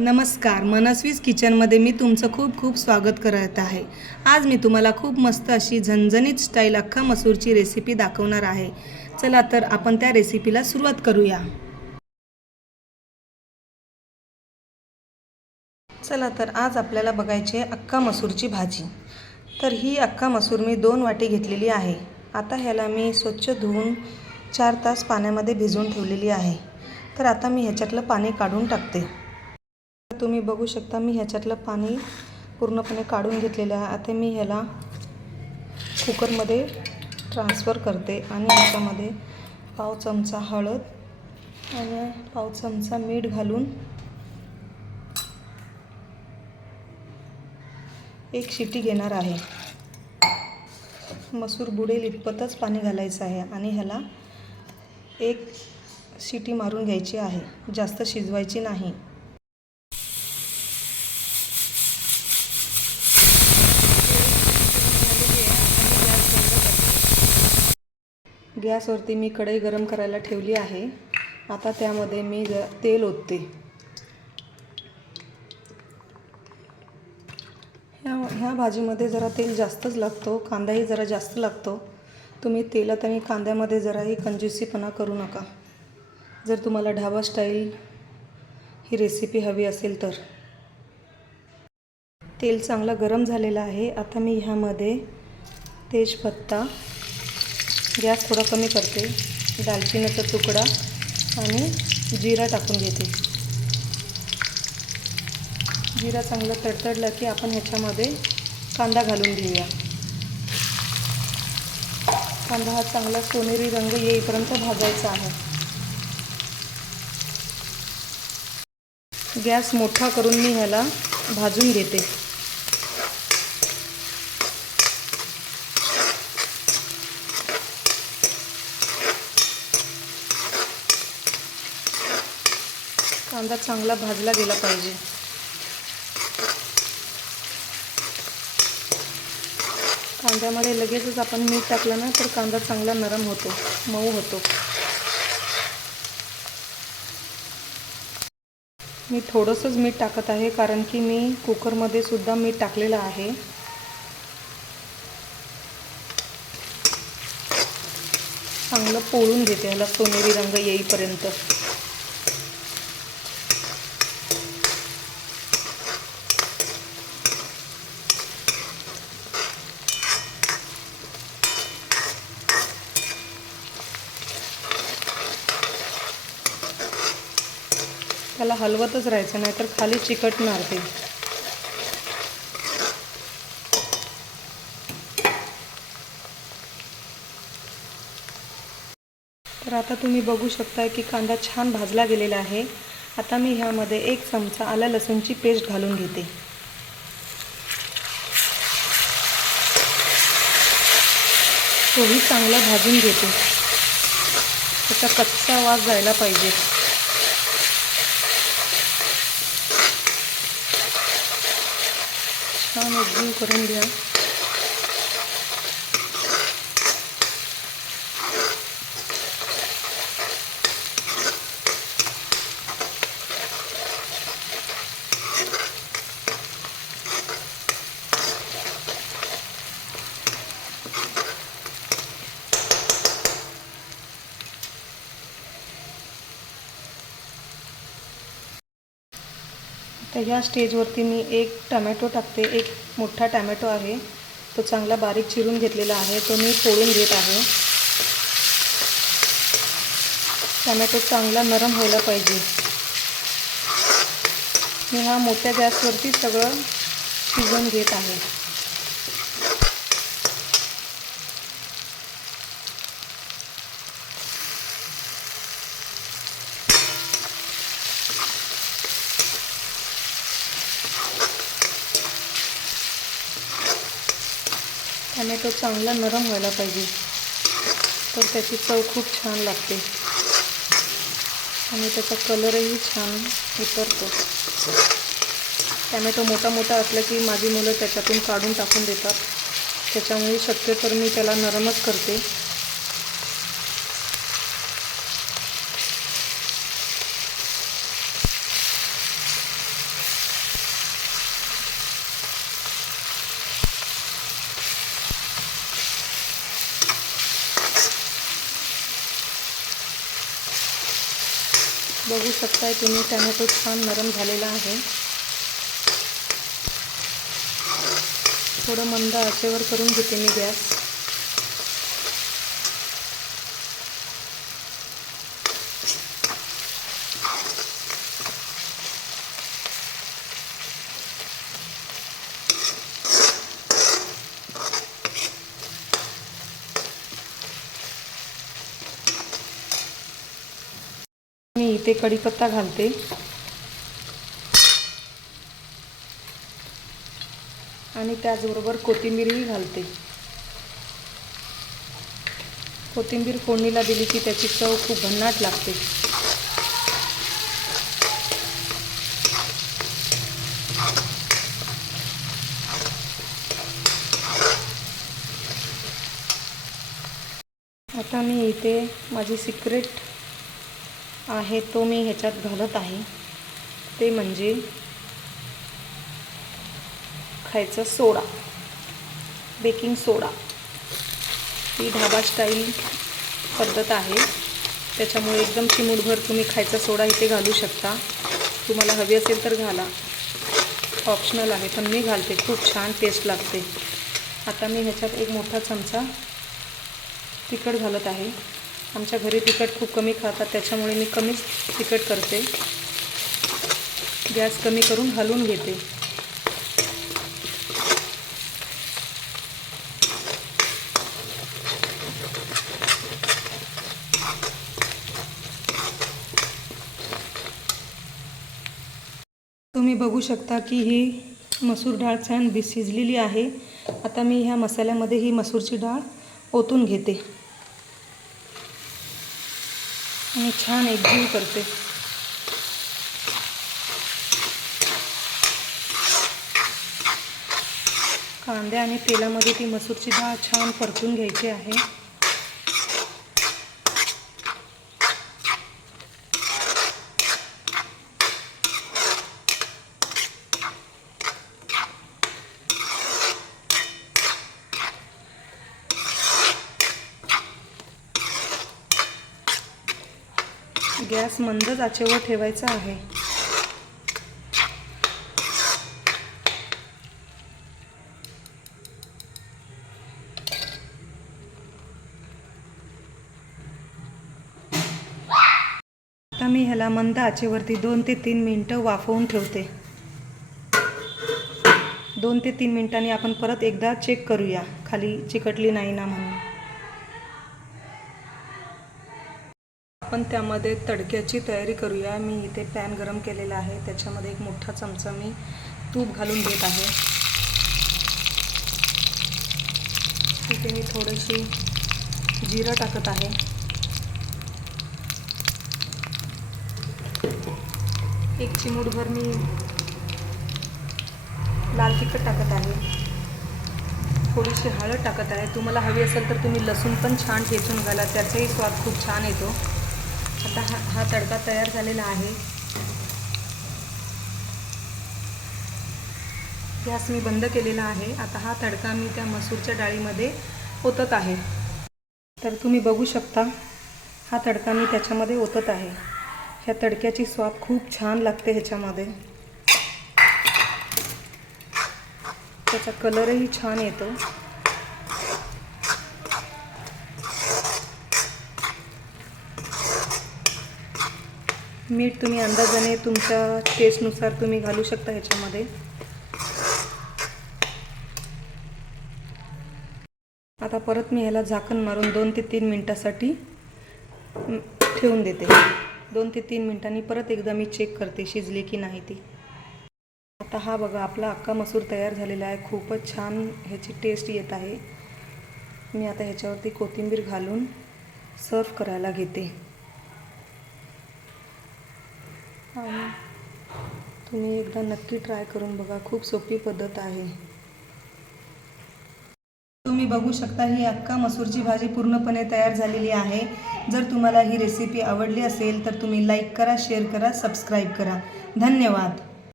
नमस्कार, मनस्वीज किचनमध्ये मी तुमचं खूप खूप स्वागत करत आहे। आज मी तुम्हाला खूप मस्त अशी झणझणीत स्टाईल अख्खा मसूरची रेसिपी दाखवणार आहे। चला तर आपण त्या रेसिपीला सुरुवात करूया। चला तर आज आपल्याला बघायची आहे अख्खा मसूरची भाजी। तर ही अख्खा मसूर मी 2 वाटी घेतलेली आहे। आता ह्याला मी स्वच्छ धुवून 4 तास पाण्यामध्ये भिजवून ठेवलेली आहे। तर आता मी ह्याच्यातलं पाणी काढून टाकते। तुम्ही बघू शकता मी ह्याच्यातलं पाणी पूर्णपणे काढून घेतलेलं आहे। आता मी ह्याला कुकरमध्ये ट्रान्सफर करते आणि ह्याच्यामध्ये पाव चमचा हळद आणि पाव चमचा मीठ घालून एक शिटी घेणार आहे। मसूर बुडेल इतपतच पाणी घालायचं आहे आणि ह्याला एक शिटी मारून घ्यायची आहे, जास्त शिजवायची नाही। गॅसवरती मी कढई गरम करायला ठेवली आहे। आता त्यामध्ये मी तेल ओतते। ह्या भाजीमध्ये जरा तेल जास्तच लागतो, कांदाही जरा जास्त लागतो। तुम्ही तेलात आणि कांद्यामध्ये जराही कंजूसीपणा करू नका, जर तुम्हाला ढाबा स्टाईल ही रेसिपी हवी असेल तर। तेल चांगलं गरम झालेलं आहे। आता मी ह्यामध्ये तेजपत्ता, गॅस थोडा कमी करते, दालचिनीचा तुकडा आणि जिरा टाकून घेते। जिरा चांगलं तडतडला की आपण ह्याच्यामध्ये कांदा घालून घेऊया। कांदा हा चांगला सोनेरी रंग येईपर्यंत भाजायचा आहे। गॅस मोठा करून मी ह्याला भाजून घेते। कांदा चांगला भाजला गेला पाहिजे। कांद्यामध्ये लगेचच आपण मीठ टाकलं ना तर कांदा चांगला नरम होतो, मऊ होतो। मी थोडंसंच मीठ टाकत आहे, कारण की मी कुकरमध्ये सुद्धा मीठ टाकलेलं आहे। चांगलं पोळून घेते ह्याला सोनेरी रंग येईपर्यंत। त्याला हलवतच राहायचं, नाहीतर खाली चिकटणार ते। तर आता तुम्ही बघू शकता की कांदा छान भाजला गेलेला आहे। आता मी ह्यामध्ये 1 चमचा आलं लसूणची पेस्ट घालून घेते। तोही चांगला भाजून घेते, त्याचा कच्चा वास जायला पाहिजे। छान एकजीव करून घ्या। तर ह्या स्टेजवरती मी 1 टमॅटो टाकते। 1 मोठा टमॅटो आहे, तो चांगला बारीक चिरून घेतलेला आहे, तो मी फोडून घेत आहे। टमॅटो चांगला नरम व्हायला पाहिजे। मी हा मोठ्या गॅसवरती सगळं शिजवून घेत आहे। टमॅटो चांगला नरम व्हायला पाहिजे, तर त्याची चव खूप छान लागते आणि त्याचा कलरही छान उतरतो। टमॅटो मोठा मोठा असला की माझी मुलं त्याच्यातून काढून टाकून देतात, त्याच्यामुळे शक्यतो मी त्याला नरमच करते। बघू शकताय तुम्ही, टॅमॅटो छान नरम झालेला आहे. थोडं मंद आचेवर करून घेते मी गॅस. मी इथे कढीपत्ता घालते आणि त्याचबरोबर कोथिंबीरही घालते. कोथिंबीर फोडणीला दिली की त्याची चव खूप भन्नाट लागते. आता मी इथे माझी सिक्रेट आहे तो मी ह्याच्यात घालत आहे, ते म्हणजे खायचा सोडा, बेकिंग सोडा. ही ढाबा स्टाईल पद्धत आहे, त्याच्यामुळे एकदम चिमूटभर तुम्ही खायचा सोडा इथे घालू शकता. तुम्हाला हवी असेल तर घाला, ऑप्शनल आहे, पण मी घालते. खूप छान टेस्ट लागते. आता मी ह्याच्यात एक मोठा चमचा तिखट घालत आहे. आमच्या घरी तिखट खूप कमी खातात, त्याच्यामुळे मी कमीच तिखट करते. गॅस कमी करून हलवून घेते. तुम्ही बघू शकता की ही मसूर डाळ छान शिजलेली आहे. आता मी ह्या मसाल्यामध्ये ही मसूरची डाळ ओतून घेते आणि छान एकजीव करते. कांद्या आणि तेलामध्ये ती मसूरची डाळ छान परतून घ्यायची आहे. गॅस मंद आचेवर ठेवायचा आहे. आता मी ह्याला मंद आचेवरती 2 ते 3 मिनिटं वाफवून ठेवते. 2 ते 3 मिनिटांनी आपण परत एकदा चेक करूया, खाली चिकटली नाही ना म्हणून. आपण त्यामध्ये तडक्याची तयारी करूया. मी इथे पॅन गरम केलेला आहे, त्याच्यामध्ये एक मोठा चमचा मी तूप घालून घेत आहे. इथे मी थोडीशी जिरं टाकत आहे. एक चिमूटभर मी लाल तिखट टाकत आहे. थोडीशी हळद टाकत आहे. तुम्हाला हवी असेल तर तुम्ही लसूण पण छान ठेचून घाला, त्याचाही स्वाद खूप छान येतो. आता हा तडका तयार झालेला आहे. गॅस मी बंद केलेला आहे. आता हा तडका मी त्या मसूरच्या डाळीमध्ये ओतत आहे. तर तुम्ही बघू शकता, हा तडका मी त्याच्यामध्ये ओतत आहे. ह्या तडक्याची स्वाद खूप छान लागते ह्याच्यामध्ये. त्याचा कलरही छान येतो. मीठ तुम्ही अंदाजाने तुमच्या टेस्टनुसार तुम्ही घालू शकता ह्याच्यामध्ये. आता परत मी ह्याला झाकण मारून 2 ते 3 मिनिटासाठी ठेवून देते. 2 ते 3 मिनिटांनी परत एकदा मी चेक करते शिजली की नाही ती. आता हा बघा, आपला अख्खा मसूर तयार झालेला आहे. खूपच छान ह्याची टेस्ट येत आहे. मी आता ह्याच्यावरती कोथिंबीर घालून सर्व करायला घेते. आणि तुम्ही एकदा नक्की ट्राय करून बघा, खूप सोपी पद्धत आहे. तुम्ही बघू शकता, ही अख्खा मसूरची भाजी पूर्णपणे तयार झालेली आहे. जर तुम्हाला ही रेसिपी आवडली असेल तर तुम्ही लाईक करा, शेअर करा, सबस्क्राईब करा. धन्यवाद.